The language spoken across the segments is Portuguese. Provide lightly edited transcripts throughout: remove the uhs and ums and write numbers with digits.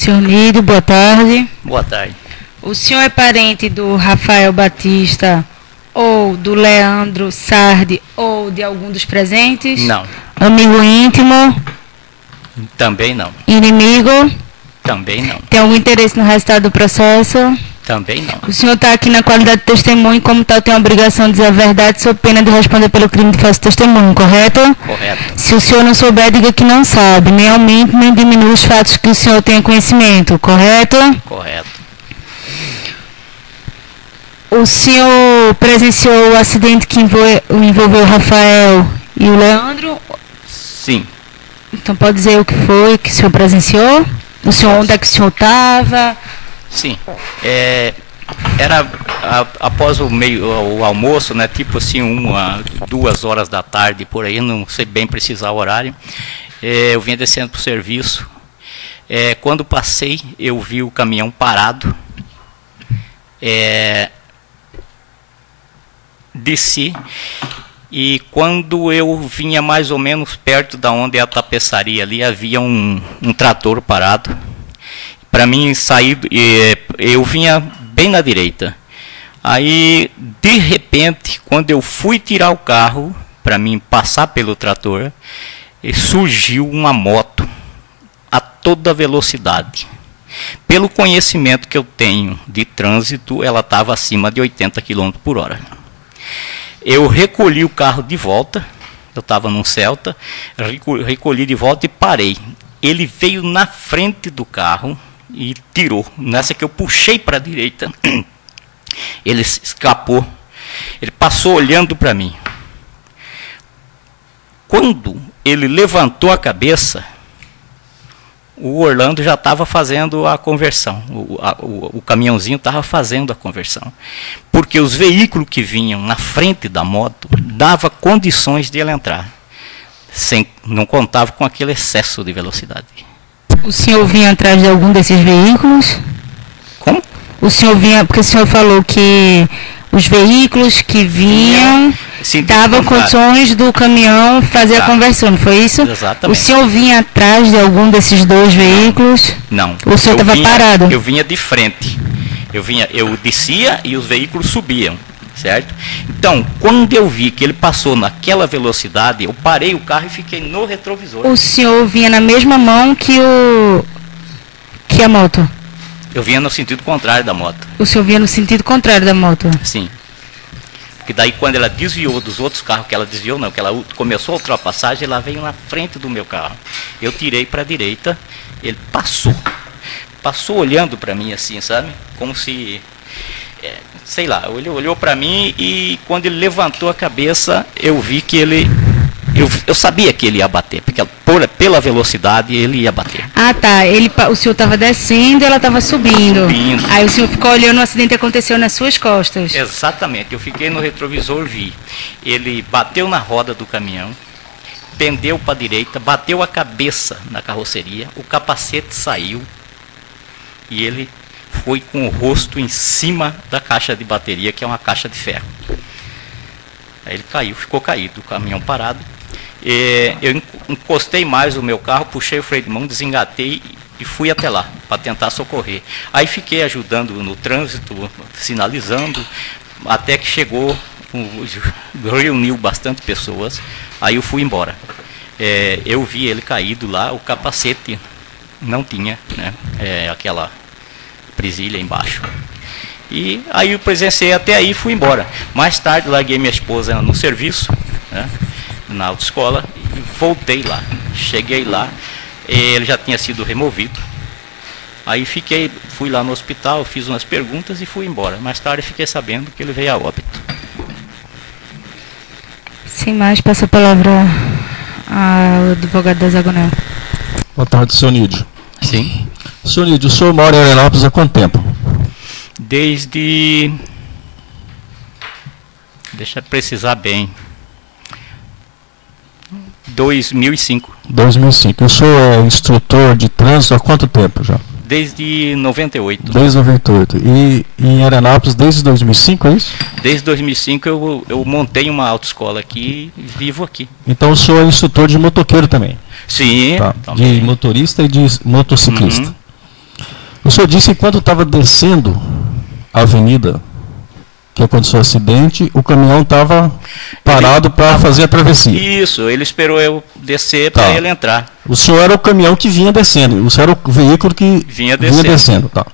Senhor Nido, boa tarde. Boa tarde. O senhor é parente do Rafael Batista ou do Leandro Sardi ou de algum dos presentes? Não. Amigo íntimo? Também não. Inimigo? Também não. Tem algum interesse no resultado do processo? Também não. O senhor está aqui na qualidade de testemunho e, como tal, tem a obrigação de dizer a verdade sob pena de responder pelo crime de falso testemunho, correto? Correto. Se o senhor não souber, diga que não sabe, nem aumente, nem diminua os fatos que o senhor tenha conhecimento, correto? Correto. O senhor presenciou o acidente que envolveu o Rafael e o Leandro? Sim. Então pode dizer o que foi que o senhor presenciou? O senhor, onde é que o senhor estava? Sim. Era após o almoço, né? Tipo assim, 2 horas da tarde, por aí, não sei bem precisar o horário. Eu vinha descendo para o serviço. Quando passei, eu vi o caminhão parado. Desci. E quando eu vinha mais ou menos perto da onde é a tapeçaria ali, havia um trator parado. Para mim sair, eu vinha bem na direita. Aí, de repente, quando eu fui tirar o carro, para mim passar pelo trator, surgiu uma moto a toda velocidade. Pelo conhecimento que eu tenho de trânsito, ela estava acima de 80 km por hora. Eu recolhi o carro de volta, eu estava num Celta, recolhi de volta e parei. Ele veio na frente do carro e tirou. Nessa que eu puxei para a direita, ele escapou. Ele passou olhando para mim. Quando ele levantou a cabeça, o Orlando já estava fazendo a conversão. O caminhãozinho estava fazendo a conversão. Porque os veículos que vinham na frente da moto davam condições de ele entrar. Não contava com aquele excesso de velocidade. O senhor vinha atrás de algum desses veículos? Como? O senhor vinha, porque o senhor falou que os veículos que vinham davam condições do caminhão fazer a conversão, não foi isso? Exatamente. O senhor vinha atrás de algum desses 2 veículos? Não. O senhor estava parado? Eu vinha de frente. Eu descia e os veículos subiam, certo? Então, quando eu vi que ele passou naquela velocidade, eu parei o carro e fiquei no retrovisor. O senhor vinha na mesma mão que a moto? Eu vinha no sentido contrário da moto. O senhor vinha no sentido contrário da moto? Sim. Porque daí quando ela desviou dos outros carros, que ela desviou não, que ela começou a ultrapassagem, ela veio na frente do meu carro. Eu tirei para a direita, ele passou. Passou olhando para mim assim, sabe? Como se, sei lá, olhou para mim e quando ele levantou a cabeça, eu vi que ele... Eu sabia que ele ia bater, porque pela velocidade ele ia bater. Ah, tá. O senhor estava descendo e ela estava subindo. Aí o senhor ficou olhando, o acidente aconteceu nas suas costas. Exatamente. Eu fiquei no retrovisor, vi. Ele bateu na roda do caminhão, pendeu para a direita, bateu a cabeça na carroceria, o capacete saiu e ele foi com o rosto em cima da caixa de bateria, que é uma caixa de ferro. Aí ele caiu, ficou caído, o caminhão parado. Eu encostei mais o meu carro, puxei o freio de mão, desengatei e fui até lá para tentar socorrer. Aí fiquei ajudando no trânsito, sinalizando, até que chegou, reuniu bastante pessoas, aí eu fui embora. Eu vi ele caído lá, o capacete não tinha, né, aquela presilha embaixo. E aí eu presenciei até aí e fui embora. Mais tarde larguei minha esposa no serviço, né, na autoescola, e voltei lá. Cheguei lá, ele já tinha sido removido. Aí fui lá no hospital, fiz umas perguntas e fui embora. Mais tarde fiquei sabendo que ele veio a óbito. Sem mais, passa a palavra ao advogado da Zagonel. Boa tarde, senhor Nídio. Sim. Senhor Nídio, o senhor mora em Arenópolis há quanto tempo? Desde... Deixa eu precisar bem. 2005. 2005. O senhor é instrutor de trânsito há quanto tempo já? Desde 98. Desde 98. E em Arenópolis desde 2005, é isso? Desde 2005 eu montei uma autoescola aqui e vivo aqui. Então o senhor é instrutor de motoqueiro também? Sim. Tá. Também. De motorista e de motociclista. Uhum. O senhor disse que quando estava descendo a avenida, que aconteceu o acidente, o caminhão estava parado para fazer a travessia. Isso, ele esperou eu descer para ele entrar. O senhor era o caminhão que vinha descendo, o senhor era o veículo que vinha descendo. Tá.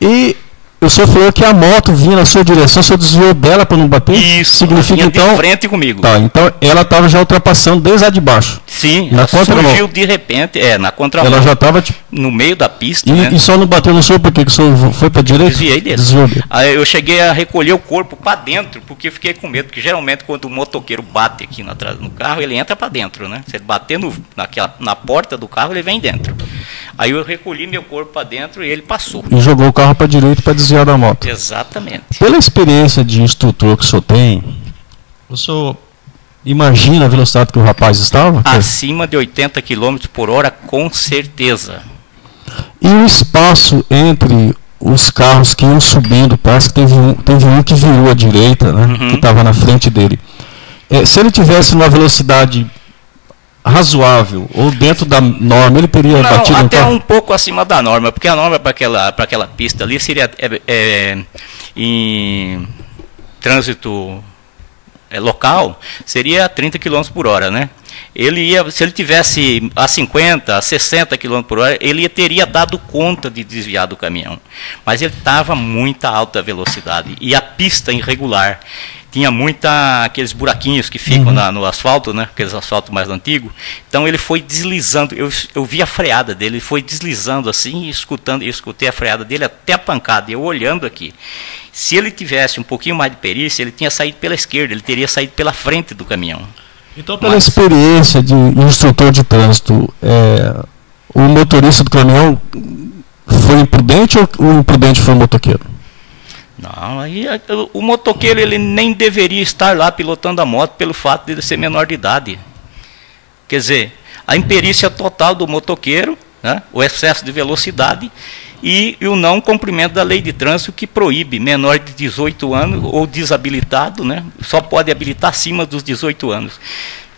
E o senhor falou que a moto vinha na sua direção, o senhor desviou dela para não bater? Isso, significa vinha então de frente comigo. Tá, então ela estava já ultrapassando desde lá de baixo. Sim, ela surgiu de repente, na contramão. Ela já estava tipo, no meio da pista, e só não bateu no senhor porque o senhor foi para a direita? Desviei dele. Desviou dele. Aí eu cheguei a recolher o corpo para dentro, porque fiquei com medo, porque geralmente quando o motoqueiro bate aqui no carro, ele entra para dentro, né? Se ele bater na porta do carro, ele vem dentro. Aí eu recolhi meu corpo para dentro e ele passou. E jogou o carro para a direita para desviar da moto. Exatamente. Pela experiência de instrutor que o senhor tem, o senhor imagina a velocidade que o rapaz estava? Acima de 80 km por hora, com certeza. E o espaço entre os carros que iam subindo, parece que teve um que virou à direita, né, que estava na frente dele. Se ele tivesse uma velocidade razoável ou dentro da norma, ele teria batido no carro? Até um pouco acima da norma, porque a norma para aquela pista ali seria em trânsito local, seria 30 km por hora, né? Se ele tivesse a 50, a 60 km por hora, ele teria dado conta de desviar do caminhão. Mas ele estava a muita alta velocidade e a pista irregular. Tinha aqueles buraquinhos que ficam no asfalto, né? Aqueles asfaltos mais antigos. Então ele foi deslizando, eu vi a freada dele, ele foi deslizando assim, eu escutei a freada dele até a pancada, eu olhando aqui. Se ele tivesse um pouquinho mais de perícia, ele tinha saído pela esquerda, ele teria saído pela frente do caminhão. Então, pela experiência de instrutor de trânsito, o motorista do caminhão foi imprudente ou o imprudente foi o motoqueiro? Não, aí o motoqueiro ele nem deveria estar lá pilotando a moto pelo fato de ele ser menor de idade. Quer dizer, a imperícia total do motoqueiro, né, o excesso de velocidade e o não cumprimento da lei de trânsito que proíbe menor de 18 anos ou desabilitado, né, só pode habilitar acima dos 18 anos.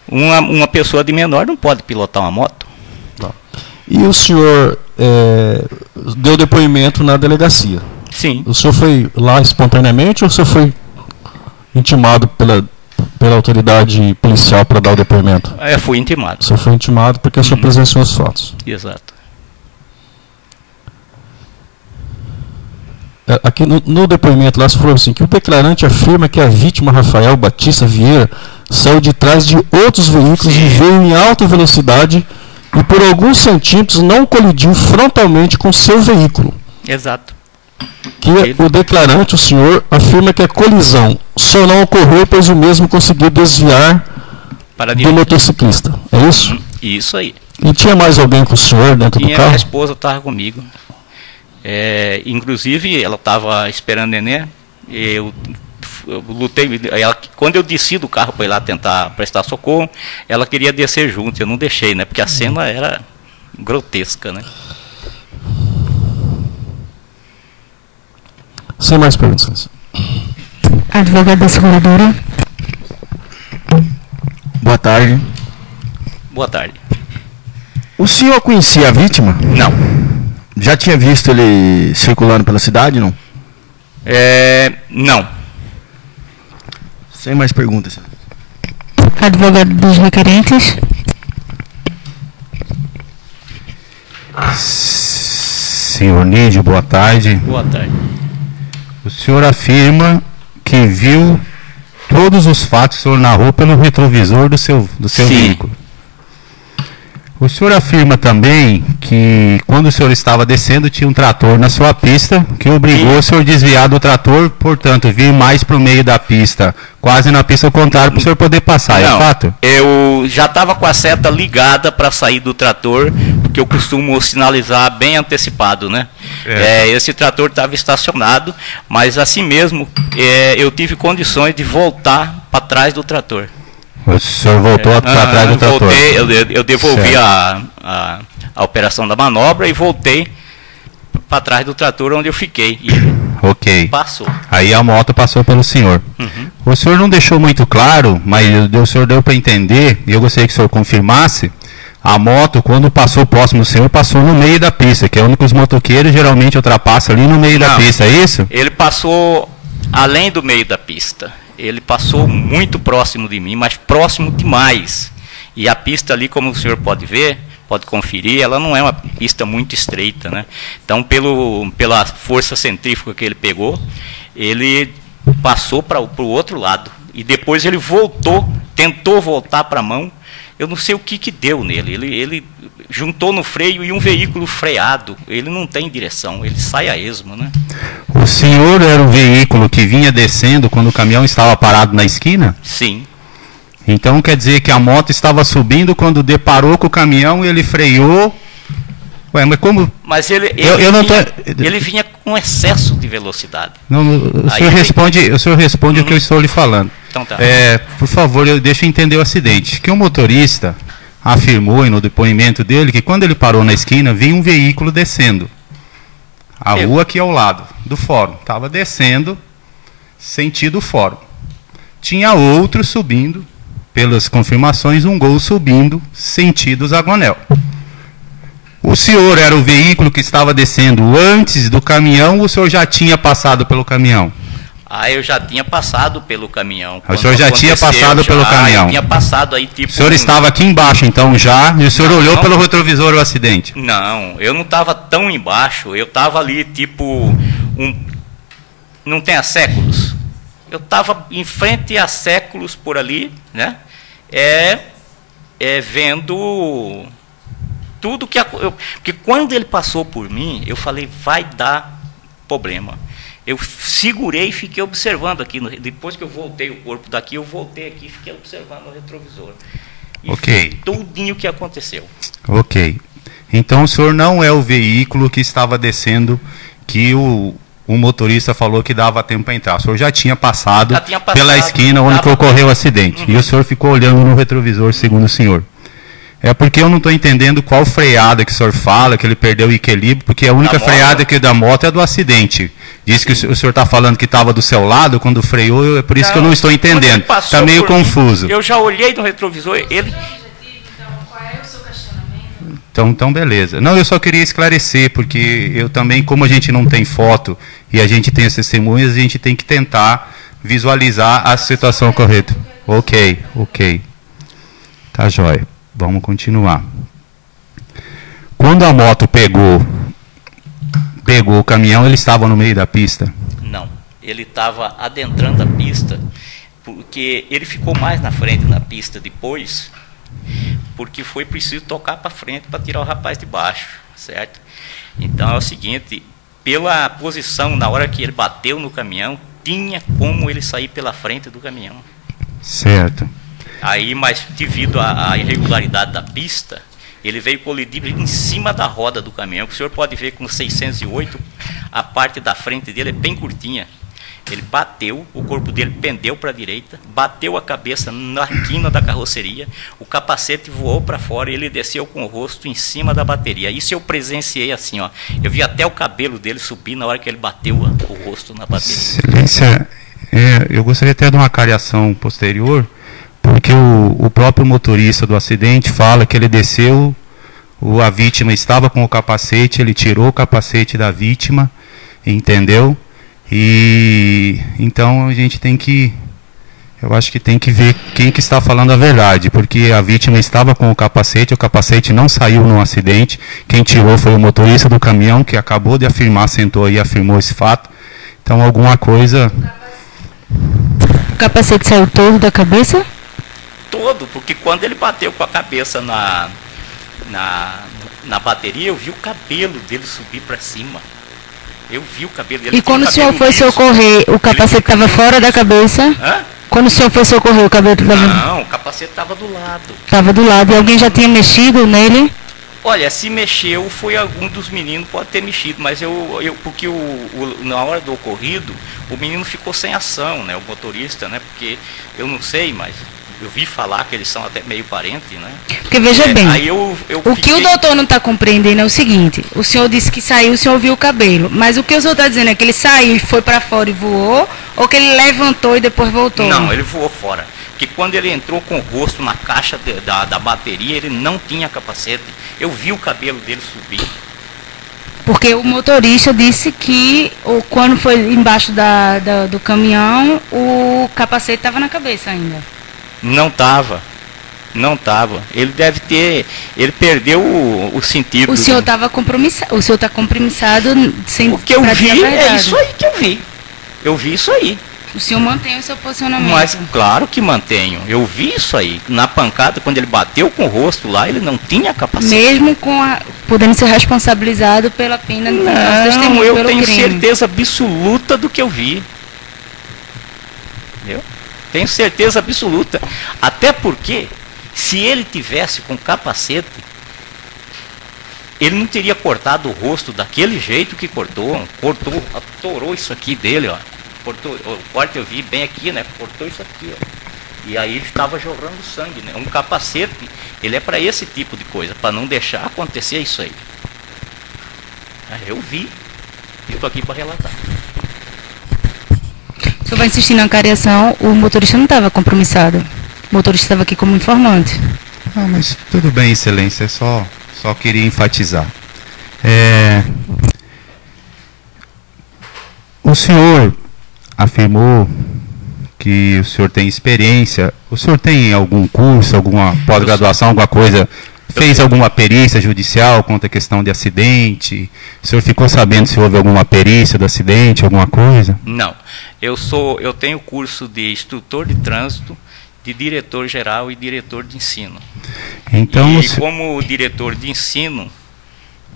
Uma pessoa de menor não pode pilotar uma moto. Não. E o senhor deu depoimento na delegacia? Sim. O senhor foi lá espontaneamente ou o senhor foi intimado pela autoridade policial para dar o depoimento? Fui intimado. O senhor foi intimado porque o senhor presenciou os fatos. Exato. Aqui no depoimento lá, você falou assim, que o declarante afirma que a vítima, Rafael Batista Vieira, saiu de trás de outros veículos e veio em alta velocidade e por alguns centímetros não colidiu frontalmente com seu veículo. Exato. Que o declarante, o senhor, afirma que a colisão só não ocorreu pois o mesmo conseguiu desviar do motociclista. É isso? Isso aí. E tinha mais alguém com o senhor dentro do carro? Minha esposa estava comigo. Inclusive, ela estava esperando o neném. Eu lutei. Quando eu desci do carro para ir lá tentar prestar socorro, ela queria descer junto. Eu não deixei, né? Porque a cena era grotesca, né? Sem mais perguntas. Advogado da seguradora. Boa tarde. Boa tarde. O senhor conhecia a vítima? Não. Já tinha visto ele circulando pela cidade, não? Não. Sem mais perguntas. Advogado dos requerentes. Senhor Nídio, boa tarde. Boa tarde. O senhor afirma que viu todos os fatos que o senhor narrou pelo retrovisor do seu veículo. O senhor afirma também que quando o senhor estava descendo tinha um trator na sua pista que obrigou o senhor a desviar do trator, portanto, vir mais para o meio da pista, quase na pista contrária para o senhor poder passar, não, é fato? Eu já estava com a seta ligada para sair do trator, porque eu costumo sinalizar bem antecipado, né? Esse trator estava estacionado, mas assim mesmo eu tive condições de voltar para trás do trator. O senhor voltou para trás do trator? Voltei, eu devolvi a operação da manobra e voltei para trás do trator onde eu fiquei. E ok. Passou. Aí a moto passou pelo senhor. O senhor não deixou muito claro, mas o senhor deu para entender, e eu gostaria que o senhor confirmasse, A moto, quando passou próximo do senhor, passou no meio da pista, que é onde os motoqueiros geralmente ultrapassam ali no meio da pista, é isso? Ele passou além do meio da pista. Ele passou muito próximo de mim, mas próximo demais. E a pista ali, como o senhor pode ver, pode conferir, ela não é uma pista muito estreita, né? Então, pela força centrífuga que ele pegou, ele passou para o outro lado. E depois ele voltou, tentou voltar para a mão. Eu não sei o que deu nele. Ele juntou no freio e um veículo freado. Ele não tem direção, ele sai a esmo, né? O senhor era o veículo que vinha descendo quando o caminhão estava parado na esquina? Sim. Então quer dizer que a moto estava subindo quando deparou com o caminhão e ele freou. Ué, mas como? Mas ele vinha com excesso de velocidade. Não, o senhor responde o que eu estou lhe falando. Então tá. Por favor, deixa eu entender o acidente. Que o motorista afirmou no depoimento dele que quando ele parou na esquina, vinha um veículo descendo. A rua aqui ao lado do fórum. Estava descendo, sentido fórum. Tinha outro subindo, pelas confirmações, um Gol subindo, sentido Zagonel. O senhor era o veículo que estava descendo antes do caminhão ou o senhor já tinha passado pelo caminhão? Eu já tinha passado pelo caminhão. O senhor já tinha passado pelo caminhão? Eu tinha passado aí, tipo... O senhor estava aqui embaixo, então, já, e o senhor olhou pelo retrovisor o acidente? Não, eu não estava tão embaixo, eu estava ali, tipo, não tem há séculos. Eu estava em frente a séculos por ali, né? Vendo tudo que... Porque quando ele passou por mim, eu falei, vai dar problema. Eu segurei e fiquei observando aqui. Depois que eu voltei o corpo daqui, eu voltei aqui e fiquei observando o retrovisor. E ok. Tudinho que aconteceu. Ok. Então o senhor não é o veículo que estava descendo, que o motorista falou que dava tempo para entrar. O senhor já tinha passado pela esquina onde ocorreu o acidente. E o senhor ficou olhando no retrovisor, segundo o senhor. É porque eu não estou entendendo qual freada que o senhor fala, que ele perdeu o equilíbrio, porque a única freada que da moto é do acidente. Diz que o senhor está falando que estava do seu lado quando freou, é por isso que eu não estou entendendo. Está meio confuso. Eu já olhei no retrovisor, ele... Então, beleza. Não, eu só queria esclarecer, porque eu também, como a gente não tem foto e a gente tem as testemunhas, a gente tem que tentar visualizar a situação correta. Ok. Tá jóia. Vamos continuar. Quando a moto pegou o caminhão, ele estava no meio da pista? Não, ele estava adentrando a pista, porque ele ficou mais na frente da pista depois, porque foi preciso tocar para frente para tirar o rapaz de baixo, certo? Então é o seguinte, pela posição, na hora que ele bateu no caminhão, tinha como ele sair pela frente do caminhão. Certo. Aí, mas devido à irregularidade da pista, ele veio colidir em cima da roda do caminhão. O senhor pode ver que no 608, a parte da frente dele é bem curtinha. Ele bateu, o corpo dele pendeu para a direita, bateu a cabeça na quina da carroceria, o capacete voou para fora e ele desceu com o rosto em cima da bateria. Isso eu presenciei assim, ó. Eu vi até o cabelo dele subir na hora que ele bateu o rosto na bateria. Excelência, eu gostaria até de uma cariação posterior, porque o próprio motorista do acidente fala que ele desceu, a vítima estava com o capacete, ele tirou o capacete da vítima, entendeu? E então a gente tem que, eu acho que tem que ver quem que está falando a verdade, porque a vítima estava com o capacete não saiu no acidente, quem tirou foi o motorista do caminhão, que acabou de afirmar, sentou aí e afirmou esse fato. Então alguma coisa... O capacete saiu todo da cabeça? Todo, porque quando ele bateu com a cabeça na bateria, eu vi o cabelo dele subir para cima. Eu vi o cabelo dele. E quando o senhor foi socorrer, o capacete estava fora da cabeça? Hã? Quando o senhor foi socorrer, o cabelo estava... Não, o capacete estava do lado. Estava do lado. E alguém já tinha mexido nele? Olha, se mexeu, foi algum dos meninos, pode ter mexido, mas porque na hora do ocorrido, o menino ficou sem ação, né? O motorista, né? Porque eu não sei, mas... Eu vi falar que eles são até meio parentes, né? Porque veja bem, o que o doutor não está compreendendo é o seguinte, o senhor disse que saiu, o senhor viu o cabelo, mas o que o senhor está dizendo é que ele saiu e foi para fora e voou, ou que ele levantou e depois voltou? Não, ele voou fora. que quando ele entrou com o rosto na caixa da bateria, ele não tinha capacete. Eu vi o cabelo dele subir. Porque o motorista disse que quando foi embaixo do caminhão, o capacete estava na cabeça ainda. Não estava. Não estava. Ele deve ter... Ele perdeu o sentido. O senhor estava compromissado. O senhor está compromissado sem... O que eu vi é isso aí que eu vi. Eu vi isso aí. O senhor mantém o seu posicionamento? Mas claro que mantenho. Eu vi isso aí. Na pancada, quando ele bateu com o rosto lá, ele não tinha capacete. Mesmo podendo ser responsabilizado pela pena do nosso testemunho, eu pelo tenho crime. certeza absoluta do que eu vi. Entendeu? Tenho certeza absoluta. Até porque, se ele tivesse com capacete, ele não teria cortado o rosto daquele jeito que cortou. Atorou isso aqui dele, ó. Cortou, o corte eu vi bem aqui, né? Cortou isso aqui, ó. E aí estava jorrando sangue, né? Um capacete, ele é para esse tipo de coisa, para não deixar acontecer isso aí. Eu vi. Eu estou aqui para relatar. O senhor vai insistir na cariação, o motorista não estava compromissado. O motorista estava aqui como informante. Ah, mas tudo bem, excelência, só queria enfatizar. O senhor afirmou que o senhor tem experiência. O senhor tem algum curso, alguma pós-graduação, alguma coisa? Fez alguma perícia judicial contra a questão de acidente? O senhor ficou sabendo se houve alguma perícia do acidente, alguma coisa? Não. Eu tenho curso de instrutor de trânsito, de diretor-geral e diretor de ensino. Então, como diretor de ensino,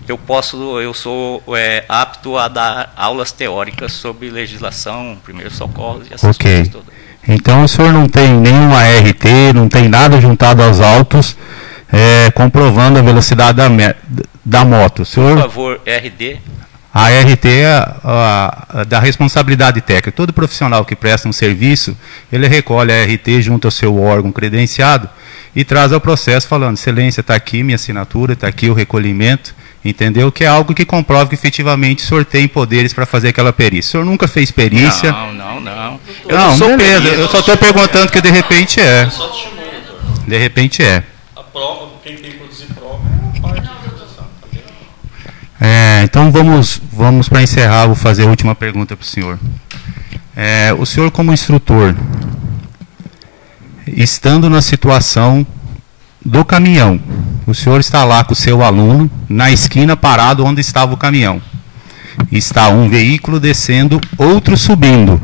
eu sou apto a dar aulas teóricas sobre legislação, primeiros socorros e essas coisas todas. Então o senhor não tem nenhuma RT, não tem nada juntado aos autos comprovando a velocidade da moto. Senhor, por favor, RD. A RT é da responsabilidade técnica. Todo profissional que presta um serviço, ele recolhe a RT junto ao seu órgão credenciado e traz ao processo falando, excelência, está aqui minha assinatura, está aqui o recolhimento. Entendeu? Que é algo que comprova que efetivamente o senhor tem poderes para fazer aquela perícia. O senhor nunca fez perícia? Não. Eu sou beleza, eu só estou perguntando que de repente é. De repente é. A prova, quem tem que produzir prova é a parte da organização. Então vamos para encerrar, vou fazer a última pergunta para o senhor. O senhor como instrutor, estando na situação do caminhão, o senhor está lá com o seu aluno, na esquina parado onde estava o caminhão. Está um veículo descendo, outro subindo.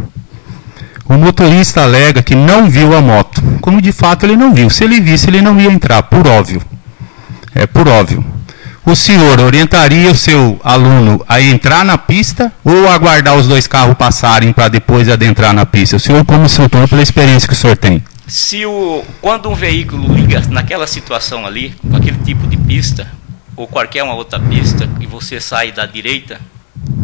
O motorista alega que não viu a moto, como de fato ele não viu. Se ele visse, ele não ia entrar, por óbvio. É por óbvio. O senhor orientaria o seu aluno a entrar na pista ou aguardar os dois carros passarem para depois adentrar na pista? O senhor como instrutor, pela experiência que o senhor tem. Quando um veículo liga naquela situação ali, com aquele tipo de pista, ou qualquer uma outra pista, e você sai da direita,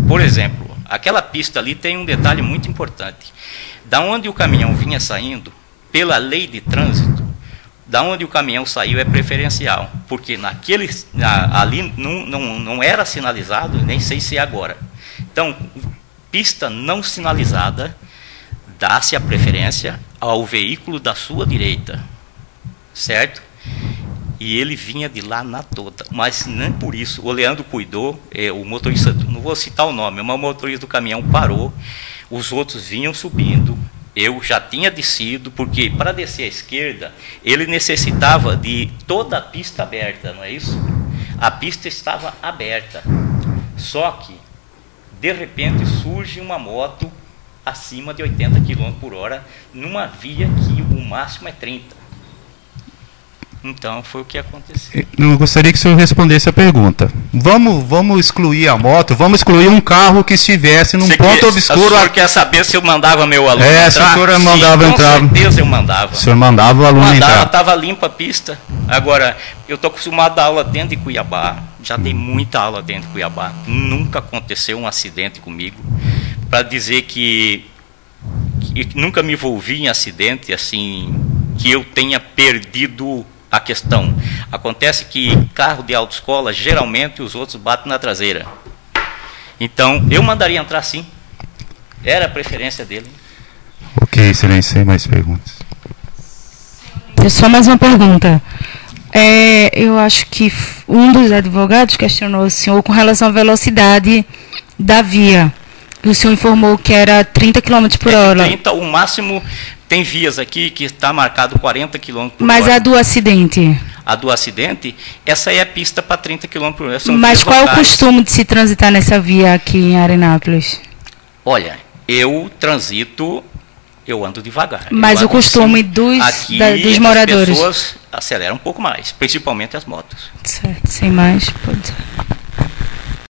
por exemplo, aquela pista ali tem um detalhe muito importante. Da onde o caminhão vinha saindo, pela lei de trânsito, da onde o caminhão saiu é preferencial, porque ali não era sinalizado, nem sei se é agora. Então, pista não sinalizada, dá-se a preferência ao veículo da sua direita, certo? E ele vinha de lá na toda, mas nem por isso. O Leandro cuidou, o motorista, não vou citar o nome, mas o motorista do caminhão parou, os outros vinham subindo, eu já tinha descido, porque para descer à esquerda, ele necessitava de toda a pista aberta, não é isso? A pista estava aberta, só que, de repente, surge uma moto acima de 80 km por hora, numa via que o máximo é 30. Então, foi o que aconteceu. Eu gostaria que o senhor respondesse a pergunta. Vamos excluir a moto, vamos excluir um carro que estivesse num ponto obscuro. O senhor quer saber se eu mandava meu aluno entrar? Se o senhor mandava entrar. Com certeza eu mandava. O senhor mandava o aluno entrar? Estava limpa a pista. Agora, eu estou acostumado a dar aula dentro de Cuiabá. Já dei muita aula dentro de Cuiabá. Nunca aconteceu um acidente comigo. Para dizer que nunca me envolvi em acidente, assim, que eu tenha perdido a questão. Acontece que carro de autoescola, geralmente os outros batem na traseira. Então, eu mandaria entrar sim. Era a preferência dele. Ok, excelência, sem mais perguntas. só mais uma pergunta. Eu acho que um dos advogados questionou o senhor com relação à velocidade da via. O senhor informou que era 30 km por hora. 30, o máximo, tem vias aqui que está marcado 40 km por hora. Mas a do acidente? A do acidente, essa aí é pista para 30 km por hora. Mas qual é o costume de se transitar nessa via aqui em Arenápolis? Olha, eu transito, eu ando devagar. Mas o costume dos moradores? As pessoas aceleram um pouco mais, principalmente as motos. Certo, sem mais, pode ser.